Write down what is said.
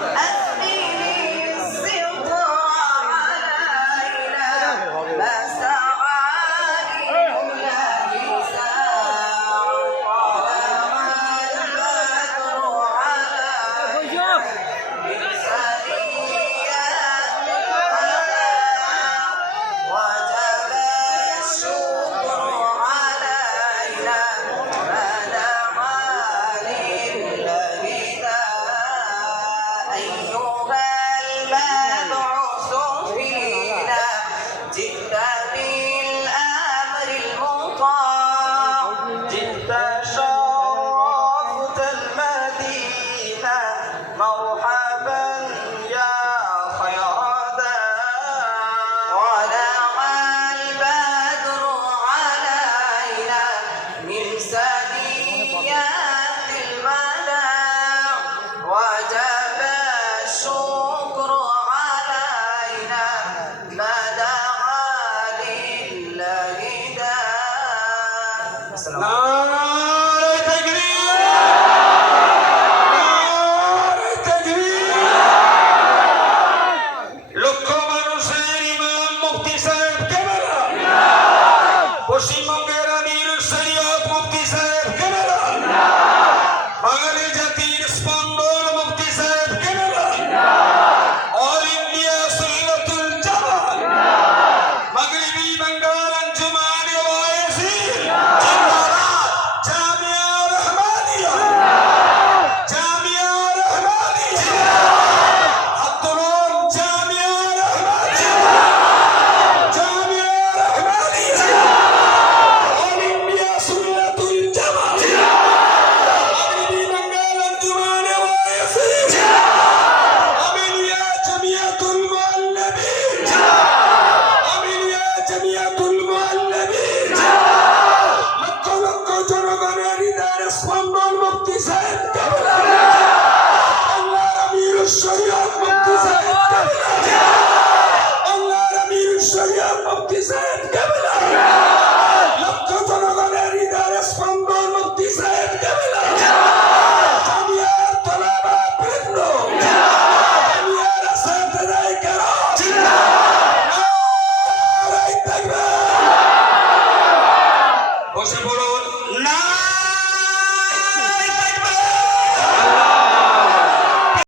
안 داع